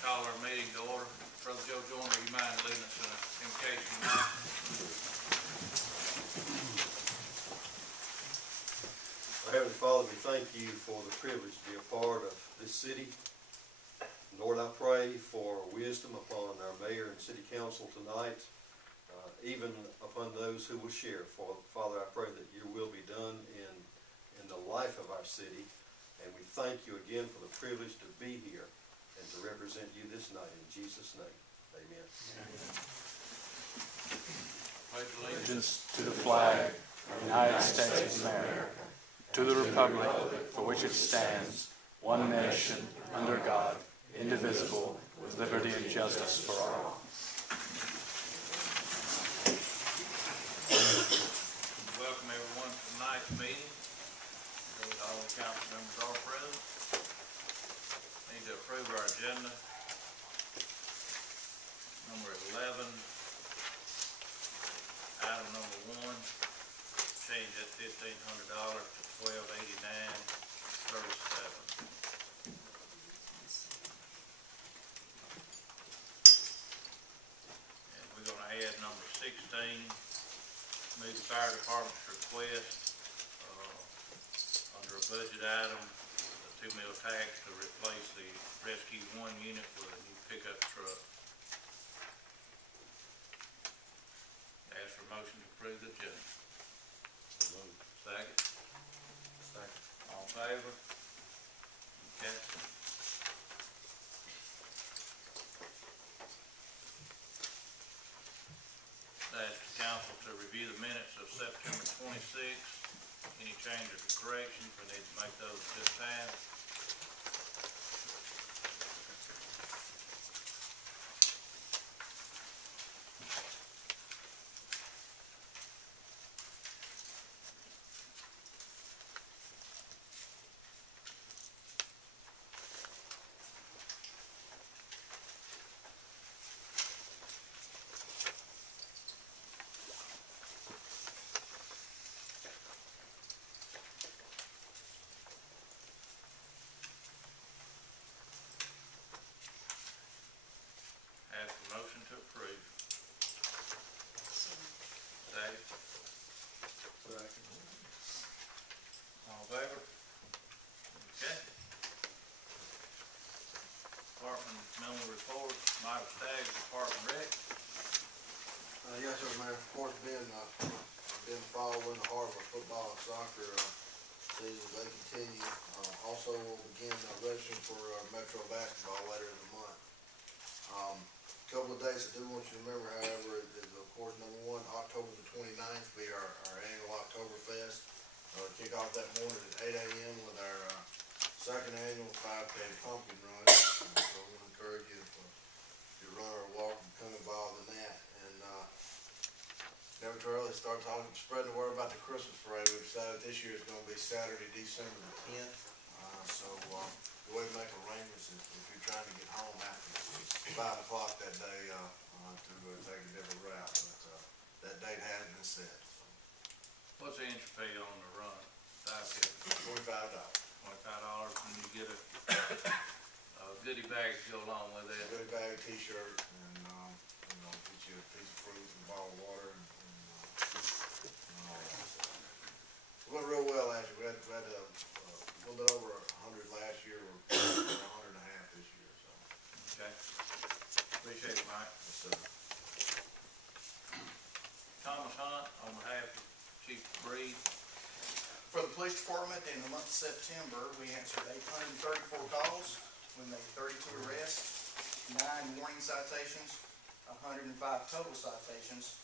call our meeting to order. Brother Joe Joyner, you mind leading us in an invocation tonight? Our Heavenly Father, we thank you for the privilege to be a part of this city. Lord, I pray for wisdom upon our mayor and city council tonight, even upon those who will share. Father, I pray that your will be done in the life of our city. And we thank you again for the privilege to be here and to represent you this night. In Jesus' name, amen. Pledge Allegiance to the flag of the United States of America, to the republic for which it stands, one nation, under God, indivisible, with liberty and justice for all. Welcome everyone to tonight's meeting. All the council members are present. Need to approve our agenda. Number 11, item number 1, change that $1,500 to $1,289.37. And we're going to add number 16, Moody Fire Department's request under a budget item, the 2 meal tax to replace the Rescue 1 unit with a new pickup truck. Ask for motion to approve the agenda. Second. Second. All in favor? Okay. Ask the council to review the minutes of September 26th. Any changes or corrections, we need to make those at this time. Ask for motion to approve. Second. Second. All in favor? Okay. Department mental report, Michael Staggs, Department Rec. Yes, sir, Mayor. Of course, been following the heart of our football and soccer seasons. They continue. Also, we'll begin registering for Metro basketball later in the month. Couple of dates I do want you to remember, however, is of course number 1, October the 29th, be our annual Oktoberfest. Kick off that morning at 8 a.m. with our second annual 5K pumpkin run. So I want to encourage you if you run or walk and become involved in that. And never too early to start talking, spreading the word about the Christmas parade. We've decided this year is going to be Saturday, December the 10th. So the way to make arrangements is if you're trying to get home after 5 o'clock that day to take a different route, but that date has been set. So. What's the entry fee on the run? $25. $25, and you get a goodie bag to go along with it. Goodie bag, t-shirt, and get you a piece of fruit and a bottle of water, and all that. So. We went real well last year. We had a little bit over 100 last year. We're 100 and a half this year. So. Okay. Appreciate it, Mike. Yes, sir. Thomas Hunt, on behalf of Chief Breed. For the police department, in the month of September, we answered 834 calls. We made 32 arrests, 9 warning citations, 105 total citations,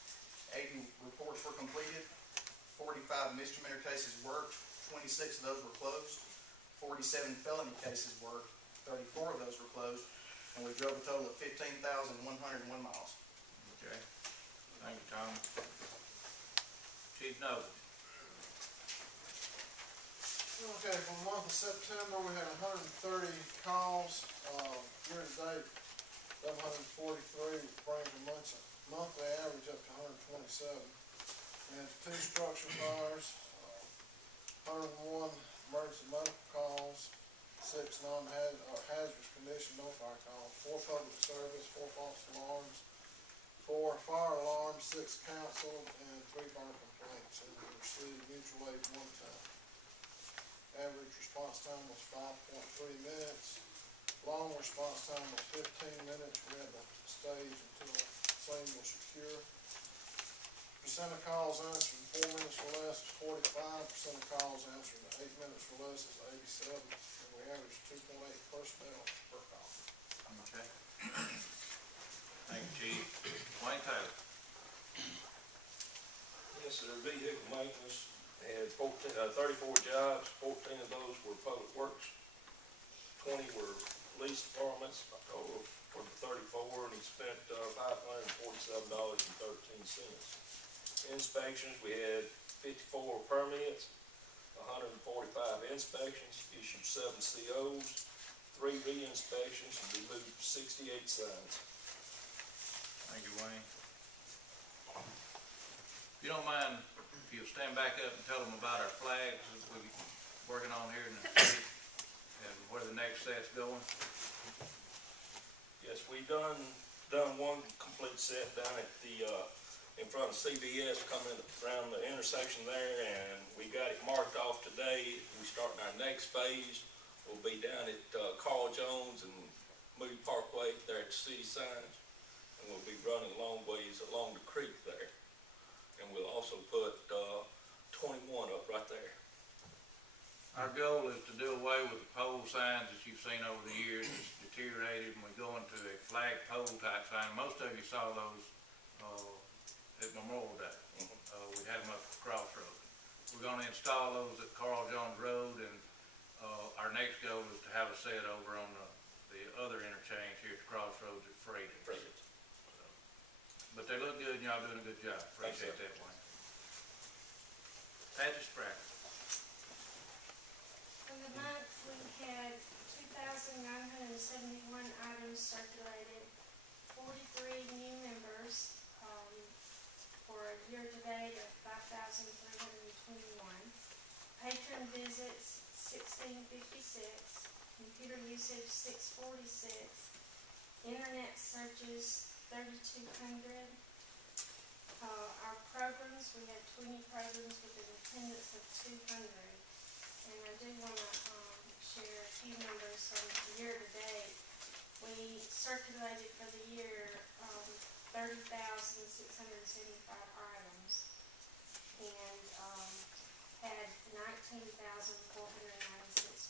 80 reports were completed, 45 misdemeanor cases worked, 26 of those were closed, 47 felony cases worked, 34 of those were closed, and we drove a total of 15,101 miles. Okay. Thank you, Tom. Chief Noble. Okay, for the month of September, we had 130 calls. Year to date, 143, brings the monthly average up to 127. We had 2 structure fires, 101 emergency medical calls, 6 non-hazardous condition no fire calls, 4 fire alarms, 6 canceled, and 3 burn complaints, and we received mutual aid 1 time. Average response time was 5.3 minutes. Long response time was 15 minutes. We had to stage until the scene was secure. Percent of calls answered in 4 minutes or less is 45. Percent of calls answered in 8 minutes or less is 87. And we averaged 2.8 personnel per call. Okay. Thank you, Chief. Wayne Taylor. Yes, sir, vehicle maintenance, had 34 jobs, 14 of those were public works, 20 were police departments, total for the 34, and he spent $547.13. Inspections, we had 54 permits, 145 inspections, issued 7 COs, 3 re-inspections, and removed 68 signs. Thank you, Wayne. If you don't mind, if you'll stand back up and tell them about our flags that we're working on here in the city and where the next set's going. Yes, we done one complete set down at the, in front of CVS, coming around the intersection there, and we got it marked off today. We starting our next phase. We'll be down at Carl Jones and Moody Parkway there at the city signs, and we'll be running long ways along the creek there. And we'll also put 21 up right there. Our goal is to do away with the pole signs that you've seen over the years. It's deteriorated, and we go into a flag pole type sign. Most of you saw those at Memorial Day. We had them up at the crossroads. We're going to install those at Carl Jones Road, and our next goal is to have a set over on the other interchange here at the crossroads at Freight. But they look good, and y'all doing a good job. Appreciate that, Wayne. Patsy Spratt. For the month, we had 2,971 items circulated, 43 new members, for a year-to-date of 5,321. Patron visits, 1,656. Computer usage, 646. Internet searches, 3,200. Our programs, we had 20 programs with an attendance of 200. And I do want to share a few numbers from year-to-date. We circulated for the year 30,675 items and had 19,496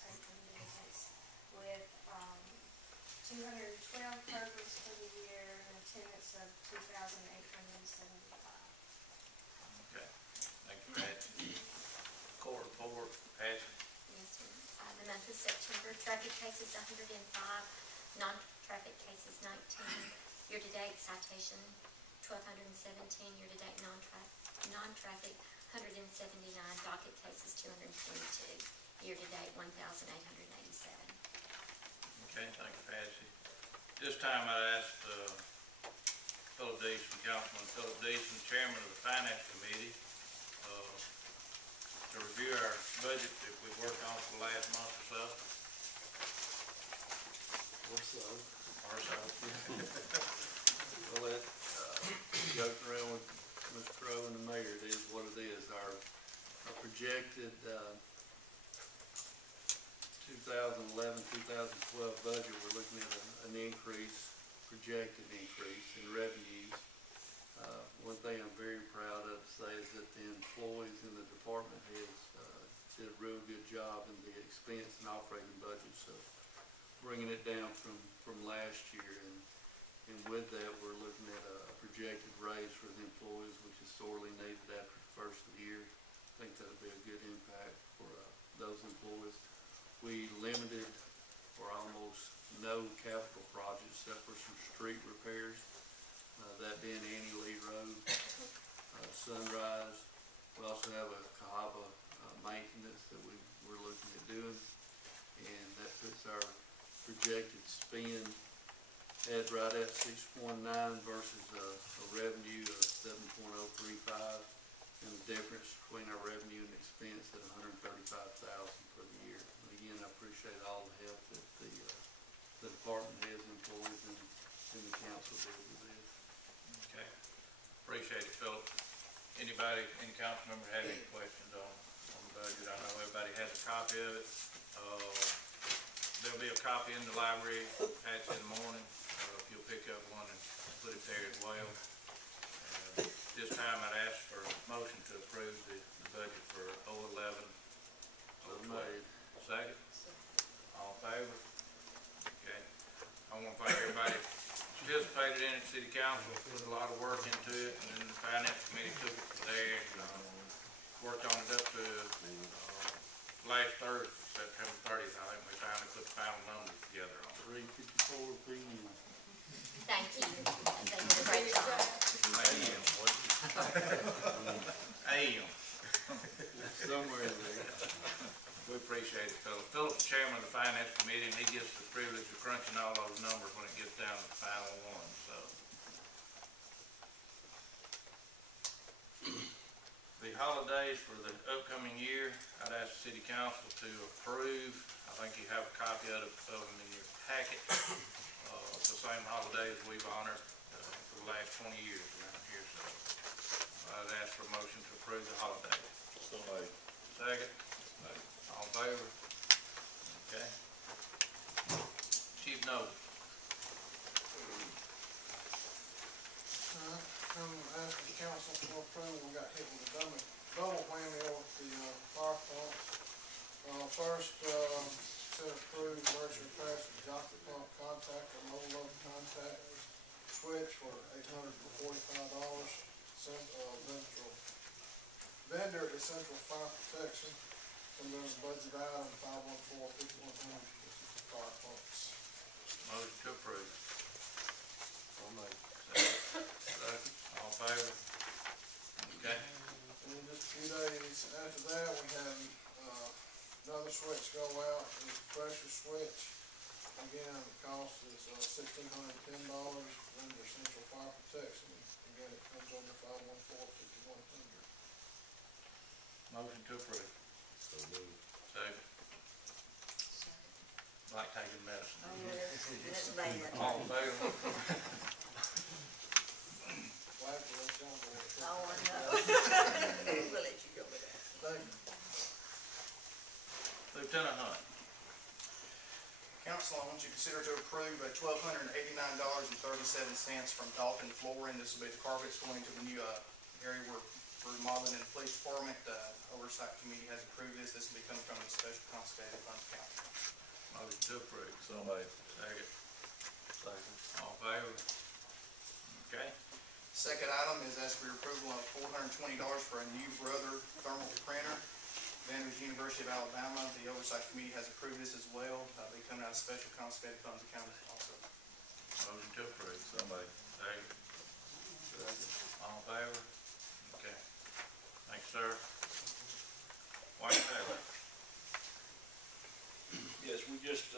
patron visits with 212 programs for the year and attendance of 2,875. Okay. Thank you, Patsy. Court report, Patsy. Yes, sir. The month of September, traffic cases 105, non-traffic cases 19, year-to-date citation 1,217, year-to-date non-traffic 179, docket cases 222, year-to-date 1,887. Okay, thank you, Patsy. This time I asked Philip Deason, Councilman Philip Deason, Chairman of the Finance Committee, to review our budget that we've worked on for the last month or so. Or so. Well, that, joking around with Mr. Crowe and the mayor, it is what it is. Our projected 2011-2012 budget, we're looking at an increase, projected increase in revenues. One thing I'm very proud of to say is that the employees in the department heads did a real good job in the expense and operating budget, so bringing it down from last year. And with that, we're looking at a projected raise for the employees, which is sorely needed after the first of the year. I think that'll be a good impact for those employees. We limited or almost no capital projects except for some street repairs, that being Annie Lee Road, Sunrise. We also have a Cahaba maintenance that we're looking at doing, and that puts our projected spend at right at 6.9 versus a revenue of 7.035, and the difference between our revenue and expense at $135,000 for the year. And again, I appreciate all the help that the department has, employees, and the council did with this. Okay. Appreciate it, Philip. Anybody, any council member have any questions on the budget? I know everybody has a copy of it. There'll be a copy in the library, Pat's in the morning. If you'll pick up one and put it there as well. This time I'd ask for a motion to approve the budget for 011, 012. Second? All in favor? Okay. I want to thank everybody who participated in it. City Council put a lot of work into it, and then the Finance Committee took it from there and worked on it up to last Thursday, September 30th. I think we finally put the final numbers together on it. 3:54 p.m. Thank you. They did a great job. AM. Somewhere in there. We appreciate it, Philip. Philip's the chairman of the Finance Committee, and he gets the privilege of crunching all those numbers when it gets down to the final one, so. The holidays for the upcoming year, I'd ask the City Council to approve. I think you have a copy of them in your packet. It's the same holidays we've honored for the last 20 years around here, so I'd ask for a motion to approve the holidays. So made. Second? All in favor? Okay. Chief Noble. I'm asking council for approval. We got hit with a double whammy over the fire pump. First, to approve emergency repairs for jockey pump contactor, low contact switch for $845. Vendor Essential Fire Protection, and then budget item 514-5100 fire pumps. Motion to approve. Second. All in favor? Okay. And then just a few days after that, we had another switch go out, it was a pressure switch. Again, the cost is $1,610, vendor Essential Fire Protection. Again, it comes under 514-5100. Motion to approve. So moved. Second. Like taking medicine. Oh, yes, that's bad. All in favor? Glad to let y'all go. Oh, I know. We'll let you go with that. Thank you. Lieutenant Hunt. Council, I want you to consider to approve $1,289.37 from Dalton Flooring. This will be the carpets going to the new area we're remodeling in the police department. Oversight Committee has approved this. This will be coming from the Special Consolidated Funds account. Motion to approve. So made. Second. All in favor? Okay. Second item is ask for your approval of $420 for a new Brother thermal printer. Vendors University of Alabama. The Oversight Committee has approved this as well. They'll be coming out of Special Consolidated Funds account also. Motion to approve. So made. Second. All in favor? Okay. Thanks, sir. White Taylor. Yes, we just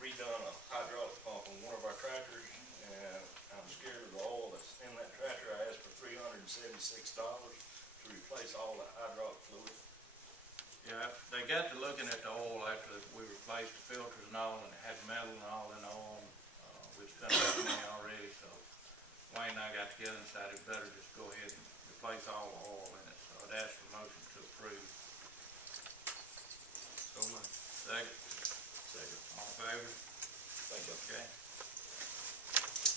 redone a hydraulic pump on one of our tractors, and I'm scared of the oil that's in that tractor. I asked for $376 to replace all the hydraulic fluid. Yeah, they got to looking at the oil after we replaced the filters and all, and it had metal and all in the oil. We'd spent a lot of money already, so Wayne and I got together and decided better just go ahead and replace all the oil in it. So I'd ask for a motion to approve. So much. Second. All in favor? Thank you. Okay.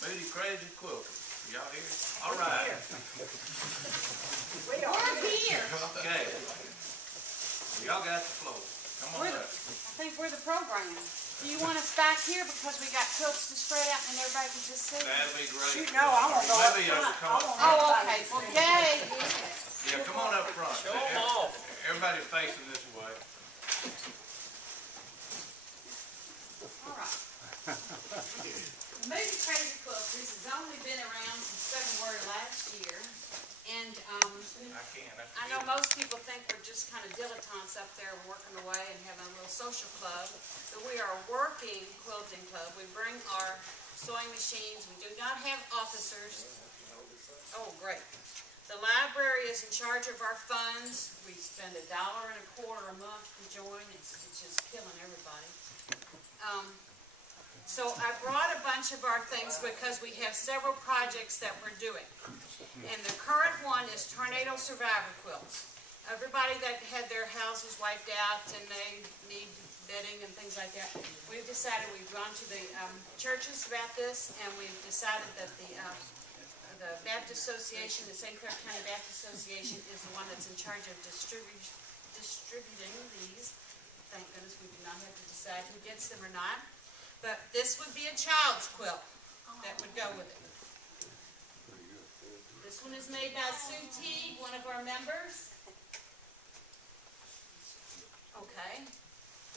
Moody Crazy Quilters, are y'all here? All right. We are here. Okay. Y'all got the floor. Come on up. I think we're the program. Do you want us back here because we got quilts to spread out and everybody can just see? That'd be great. Shoot, no, I won't go up Maybe front. come up front. Oh, okay, well, yay. Yeah, come on up front. Show 'em off. Everybody facing this way. All right. The Moody Crazy Quilters has only been around since February last year. And I can. I know most people think we're just kind of dilettantes up there working away and having a little social club, but we are a working quilting club. We bring our sewing machines. We do not have officers. Oh, great. The library is in charge of our funds. We spend $1.25 a month to join. It's just killing everybody. So I brought a bunch of our things because we have several projects that we're doing. And the current one is tornado survivor quilts. Everybody that had their houses wiped out and they need bedding and things like that, we've decided, we've gone to the churches about this, and we've decided that the Baptist Association, the St. Clair County Baptist Association, is the one that's in charge of distributing these. Thank goodness we do not have to decide who gets them or not. But this would be a child's quilt that would go with it. This one is made by Sue Teague, one of our members. Okay.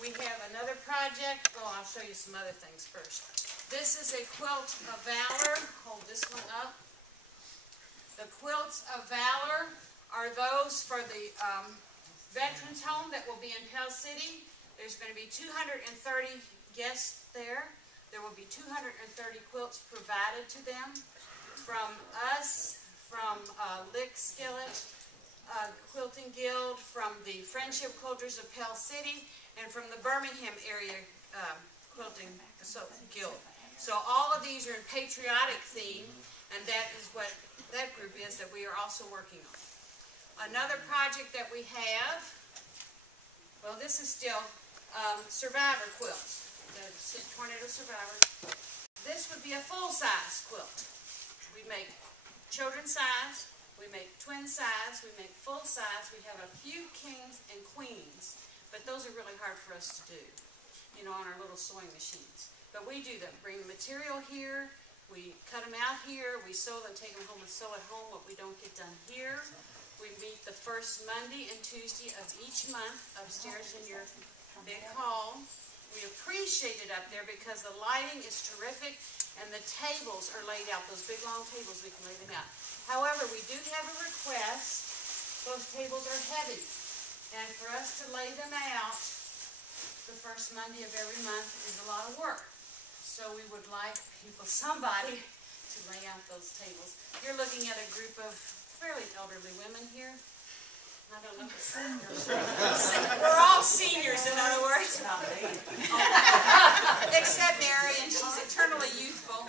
We have another project. Oh, I'll show you some other things first. This is a quilt of valor. Hold this one up. The quilts of valor are those for the Veterans Home that will be in Pell City. There's going to be 230 guests there. There will be 230 quilts provided to them from us, from Lick Skillet Quilting Guild, from the Friendship Quilters of Pell City, and from the Birmingham area Quilting Guild. So all of these are in patriotic theme, and that is what that group is that we are also working on. Another project that we have, well, this is still survivor quilts, the tornado survivor. This would be a full-size quilt. We make children's size, we make twin size, we make full size. We have a few kings and queens, but those are really hard for us to do, you know, on our little sewing machines. But we do them. Bring the material here, we cut them out here, we sew them, take them home and sew at home what we don't get done here. We meet the first Monday and Tuesday of each month upstairs in your big hall. We appreciate it up there because the lighting is terrific and the tables are laid out. Those big long tables, we can lay them out. However, we do have a request. Those tables are heavy. And for us to lay them out the first Monday of every month is a lot of work. So we would like somebody to lay out those tables. You're looking at a group of fairly elderly women here. I don't know. We're all seniors, in other words. Except Marion, she's eternally youthful.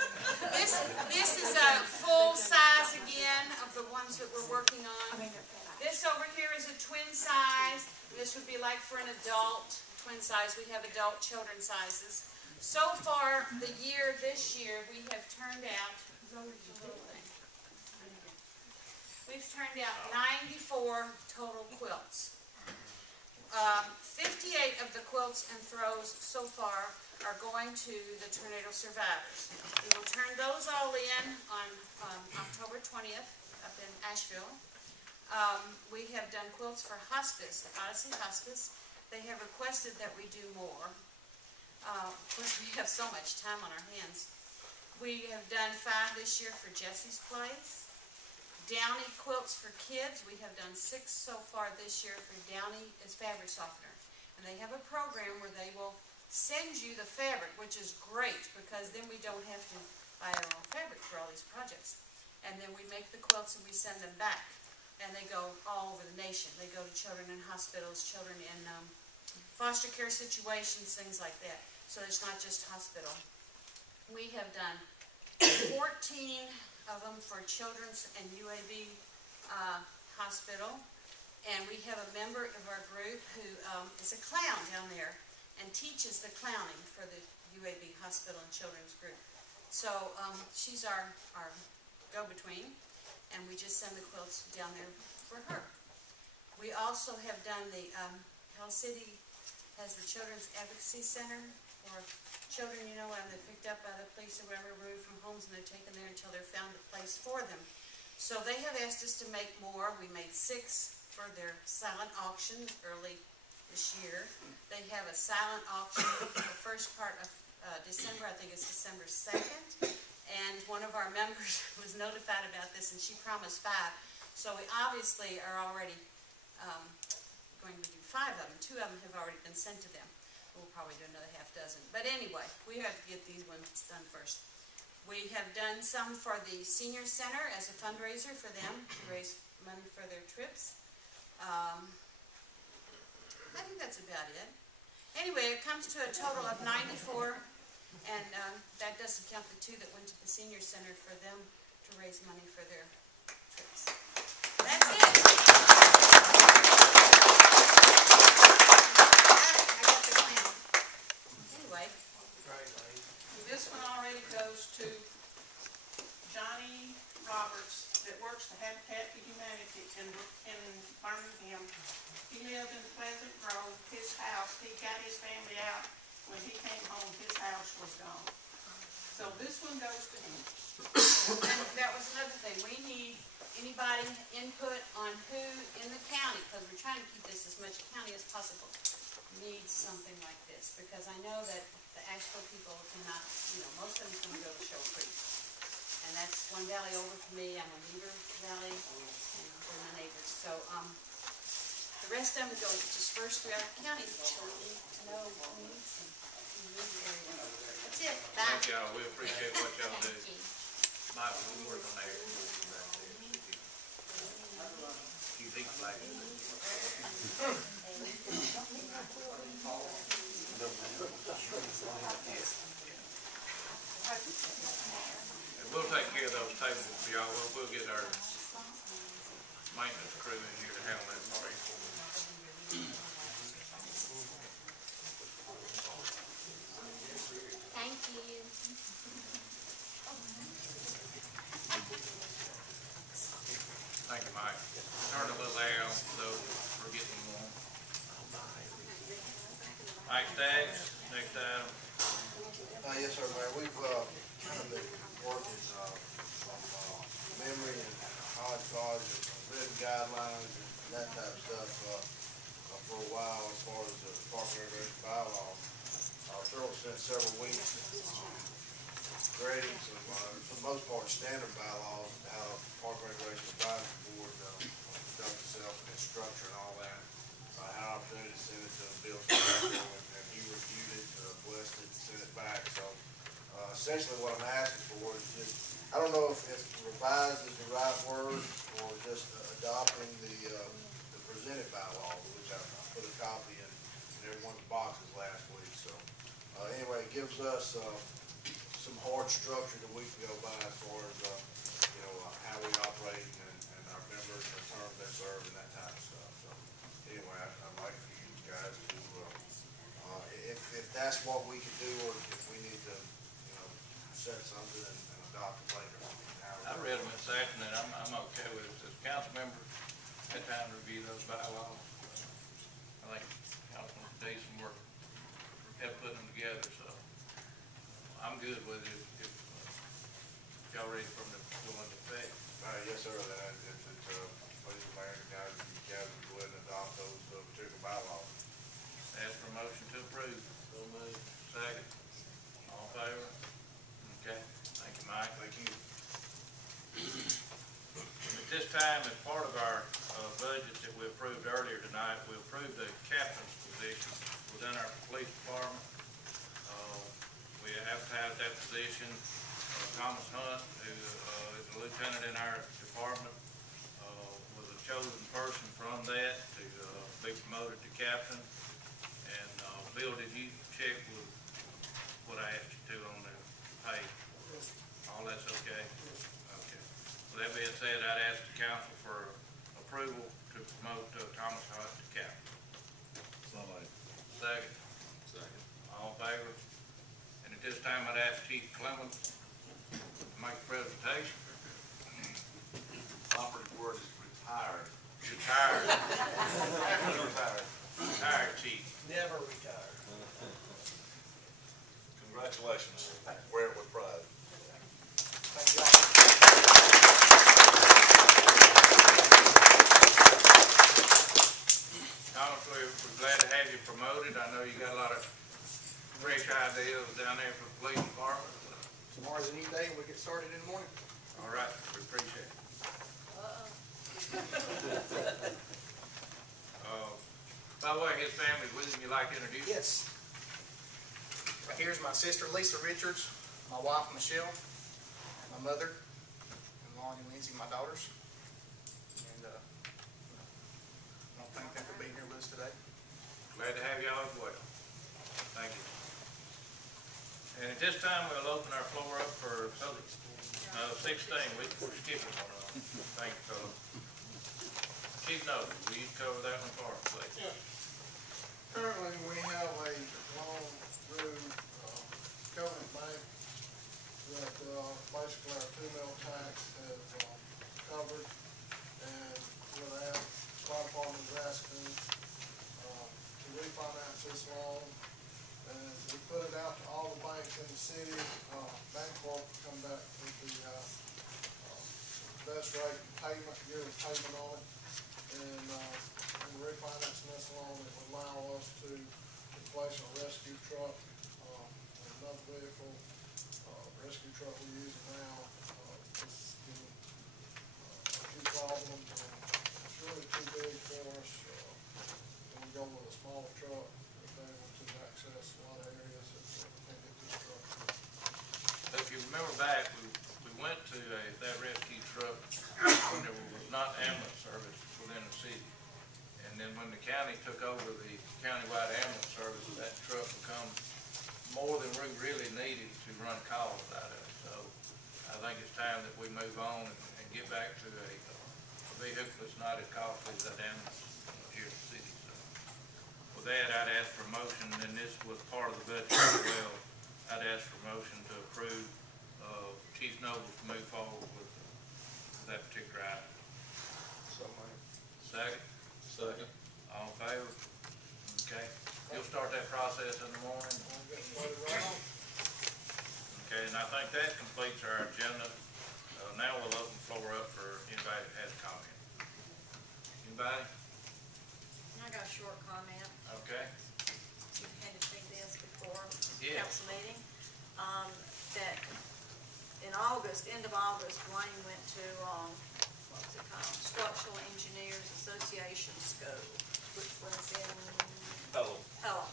This is a full size again of the ones that we're working on. This over here is a twin size. This would be like for an adult twin size. We have adult children sizes. So far, this year, we have turned out, we've turned out 94 total quilts. 58 of the quilts and throws so far are going to the tornado survivors. We will turn those all in on October 20th up in Asheville. We have done quilts for hospice, the Odyssey Hospice. They have requested that we do more. Of course, we have so much time on our hands. We have done 5 this year for Jessie's Place. Downy quilts for kids. We have done 6 so far this year for Downy as fabric softener. And they have a program where they will send you the fabric, which is great because then we don't have to buy our own fabric for all these projects. And then we make the quilts and we send them back. And they go all over the nation. They go to children in hospitals, children in foster care situations, things like that. So it's not just hospital. We have done 14 of them for Children's and UAB Hospital. And we have a member of our group who is a clown down there and teaches the clowning for the UAB Hospital and Children's group. So she's our go-between, and we just send the quilts down there for her. We also have done the Pell City has the Children's Advocacy Center for children, you know, when they're picked up by the police or whatever, removed from homes, and they're taken there until they're found a place for them. So they have asked us to make more. We made 6 for their silent auction early this year. They have a silent auction the first part of December, I think it's December 2nd. And one of our members was notified about this, and she promised 5. So we obviously are already going to do 5 of them. 2 of them have already been sent to them. We'll probably do another half dozen. But anyway, we have to get these ones done first. We have done some for the Senior Center as a fundraiser for them to raise money for their trips. I think that's about it. Anyway, it comes to a total of 94 And that doesn't count the 2 that went to the senior center for them to raise money for their trips. That's it. I got the plan. Anyway. This one already goes to Johnny Roberts that works for Habitat for Humanity in Birmingham. He lived in Pleasant Grove. His house, he got his family out. When he came home, his house was gone. So this one goes to him. And that was another thing. We need anybody input on who in the county, because we're trying to keep this as much county as possible, needs something like this. Because I know that the Asheville people cannot, most of them's going to go to Shoal Creek. And that's one valley over from me. I'm a Meter Valley, and they're my neighbors. So, the rest of them go dispersed throughout the county, so we need to know who needs them. That's it. Bye. Thank y'all, we appreciate what y'all do. Thank you. Mike, we work on that. You think like we'll take care of those tables for y'all. We'll get our maintenance crew in here to handle that for you. Thank you. Thank you, Mike. Turn a little air on those for getting warm. Mike Staggs, next item. Yes, sir, Mayor. We've kind of been working from memory and hodgepodge and written guidelines and that type of stuff for a while as far as the Park and Recreation bylaw. Cheryl spent several weeks creating some, for the most part, standard bylaws, how the Park and Recreation Advisory Board conducts itself and its structure and all that. I had an opportunity to send it to Bill Staggs, and he reviewed it, blessed it, and sent it back. So essentially what I'm asking for is just, I don't know if revised is the right word or just adopting the presented bylaw, which I put a copy in everyone's boxes last week. So anyway, it gives us some hard structure that we can go by as far as how we operate and our members, the terms they serve, and that type of stuff. So anyway, I'd like for you guys to, if that's what we can do, or if we need to, set something and adopt it later. I read them this afternoon. I'm okay with it. As council members, had time to review those bylaws. I think Councilman did some work, helped putting them together, so I'm good with it if y'all ready for them to go into effect. Yes, sir. Then if it's, please, the mayor and guys, you guys can go ahead and adopt those particular bylaws. Ask for a motion to approve. So moved. Second. All in favor? Okay. Thank you, Mike. Thank you. At this time, as part of our budget that we approved earlier tonight, we approved the captain's position within our police department. We advertised that position. Thomas Hunt, who is a lieutenant in our department, was a chosen person from that to be promoted to captain. And Bill, did you check with what I asked you to on the pay? All that's okay? Okay. With that being said, I'd ask the council for approval to promote Thomas Hunt to captain. Second. Second. All in favor? And at this time, I'd ask Chief Clemens to make a presentation. Operative word is retired. Retired. Retired. Retired, Chief. Never retired. Congratulations. Wear it with pride. Thank you. Thomas, we're glad to have you promoted. I know you got a lot of fresh ideas down there for the police department. Tomorrow's a new day and we get started in the morning. All right, we appreciate it. By the way, his family's with him. You'd like to introduce him? Yes. Here's my sister Lisa Richards, my wife Michelle, my mother, and Lonnie and Lindsay, my daughters. And I want to thank them for being here with us today. Glad to have y'all as well. Thank you. And at this time, we'll open our floor up for public, 16, we're skipping one of them. Thank you, fellas. Chief Noble, will you cover that one for us, please? Yeah. Currently, we have a loan through, Covenant Bank that, basically our 2 mil tax has, covered. And with that, the fire department is asking, to refinance this loan. And we put it out to all the banks in the city. Bancorp come back with the, best rate payment, yearly payment on it. And refinancing this loan, it would allow us to replace our rescue truck, with another vehicle. Rescue truck we're using now, is giving, a few problems, and it's really too big for us. When we go with a smaller truck, we're able to access a lot of areas that we can't get this truck. If you remember back, we went to that rescue truck when there was not ambulance service within the city. And then when the county took over the countywide ambulance service, that truck become more than we really needed to run calls out of. So I think it's time that we move on and get back to a vehicle that's not as costly as that ambulance here in the city. So with that, I'd ask for a motion, and this was part of the budget as well. I'd ask for a motion to approve Chief Noble to move forward with that particular item. So made. Second? Second. All in favor? Okay. You'll start that process in the morning? I'm getting ready right on. Okay, and I think that completes our agenda. Now we'll open the floor up for anybody that has a comment. Anybody? I got a short comment. Okay. You handed me this before Yeah. council meeting. That in August, end of August, Wayne went to, what was it called? Structural Engineers Association School, which was in Hello. Pelham.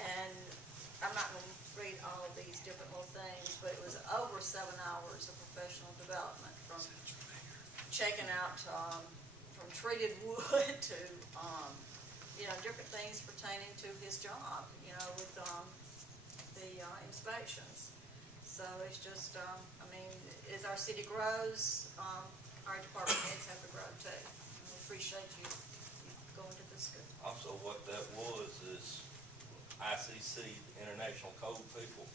And I'm not gonna read all of these different little things, but it was over 7 hours of professional development, from checking out, from treated wood to, different things pertaining to his job, with, the inspections. So it's just, as our city grows, our department heads have to grow too. We appreciate you going to this school. Also, what that was is ICC, the International Code people,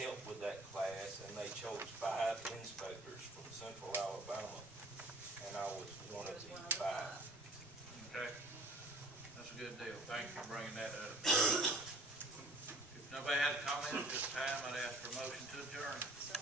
helped with that class, and they chose 5 inspectors from Central Alabama, and I was one of the 5. Okay. That's a good deal. Thank you for bringing that up. If nobody has a comment at this time, I'd ask for a motion to adjourn. So